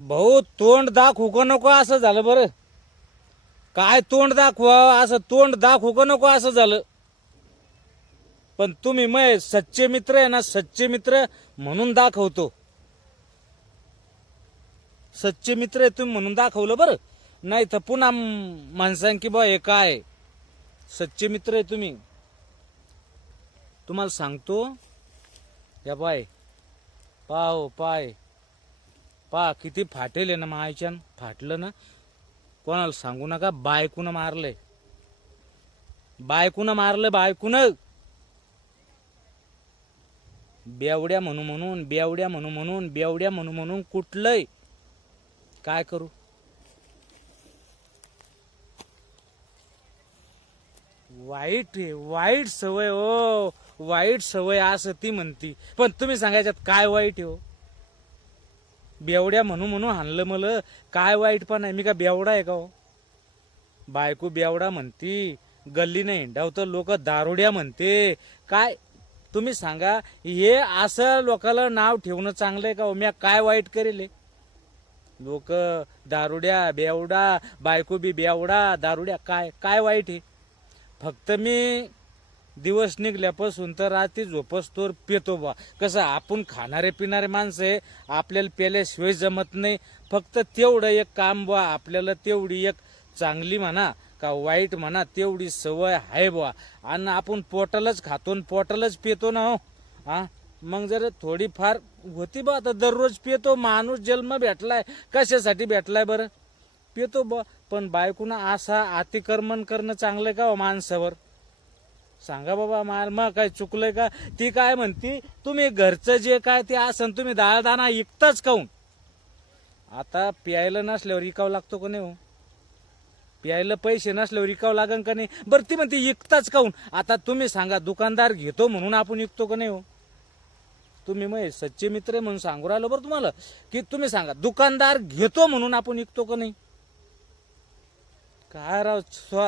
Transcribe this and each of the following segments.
भाऊ तोंड दाखवू का नको असं झालं बरं. काय तोंड दाखवा असं तोंड दाखवू का नको असं झालं. पण तुम्ही मग सच्चे मित्र आहे ना, सच्चे मित्र म्हणून दाखवतो. सच्चे मित्र आहे तुम्ही म्हणून दाखवलं बरं. नाही तर पुन्हा माणसां की बा हे काय सच्चे मित्र आहे तुम्ही. तुम्हाला सांगतो या बाय पाव पाय पा किती फाटेल आहे ना, मायच्यान फाटलं ना. कोणाला सांगू नका. बायकून मारलंय, बायकून मारलं, बायकून. बेवड्या म्हणू म्हणून, बेवड्या म्हणू म्हणून, बेवड्या म्हणू म्हणून कुठलंय. काय करू. वाईट आहे, वाईट सवय हो, वाईट सवय असं ती म्हणती. पण तुम्ही सांगायच्यात काय वाईट आहे हो. बेवड्या म्हणू म्हणून हाणलं मला. काय वाईट पण आहे. मी का बेवडा आहे का हो. बायको बेवडा म्हणती, गल्ली नाही हिंडावतं लोक दारुड्या म्हणते. काय तुम्ही सांगा. हे असं लोकांना नाव ठेवणं चांगलं आहे का हो. मी काय वाईट करेल. लोक दारुड्या, बेवडा, बायको बी बेवडा, दारुड्या. काय काय वाईट आहे. फक्त मी दिवस निघल्यापासून तर रात्री झोपस्तोर पेतो बा. कसं आपण खाणारे पिणारे माणसं आहे, आपल्याला प्याल्याशिवाय जमत नाही. फक्त तेवढं एक काम बा आपल्याला, तेवढी एक चांगली म्हणा का वाईट म्हणा, तेवढी सवय आहे बा. आणि आपण पोटालाच खातो आणि पोटालाच पितो ना हो. हा मग जर थोडीफार होती बा. आता दररोज पितो माणूस. जन्म भेटलाय कशासाठी भेटलाय बरं. पितो बा. पण बायकोना असा अतिक्रमण करणं चांगलं का हो माणसावर. सांगा बाबा. मग काय चुकलंय का. ती काय म्हणती, तुम्ही घरचं जे काय ते असन तुम्ही दाळदाणा इकताच काऊन. आता प्यायला नसल्यावर इकावं लागतो का नाही हो. प्यायला पैसे नसल्यावर इकावं लागन का नाही. बरं ती म्हणते इकताच काऊन. आता तुम्ही सांगा, दुकानदार घेतो म्हणून आपण इकतो का नाही हो. तुम्ही मग सच्चे मित्र म्हणून सांगू राहिलो बरं तुम्हाला, की तुम्ही सांगा दुकानदार घेतो म्हणून आपण इकतो का नाही. काय राव,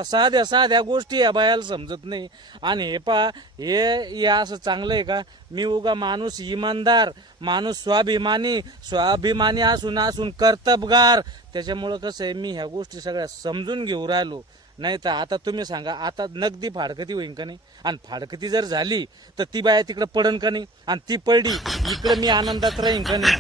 साध्या साध्या गोष्टी या बायाला समजत नाही. आणि हे पा हे असं चांगलं आहे का. मी उगा माणूस इमानदार, माणूस स्वाभिमानी, स्वाभिमानी असून असून कर्तबगार. त्याच्यामुळं कसं आहे, मी ह्या गोष्टी सगळ्या समजून घेऊ राहिलो. नाही तर आता तुम्ही सांगा, आता नगदी फाडकती होईन का नाही. आणि फाडकती जर झाली तर ती बाया तिकडे पडन का नाही. आणि ती पडली इकडे मी आनंदात राहीन का नाही.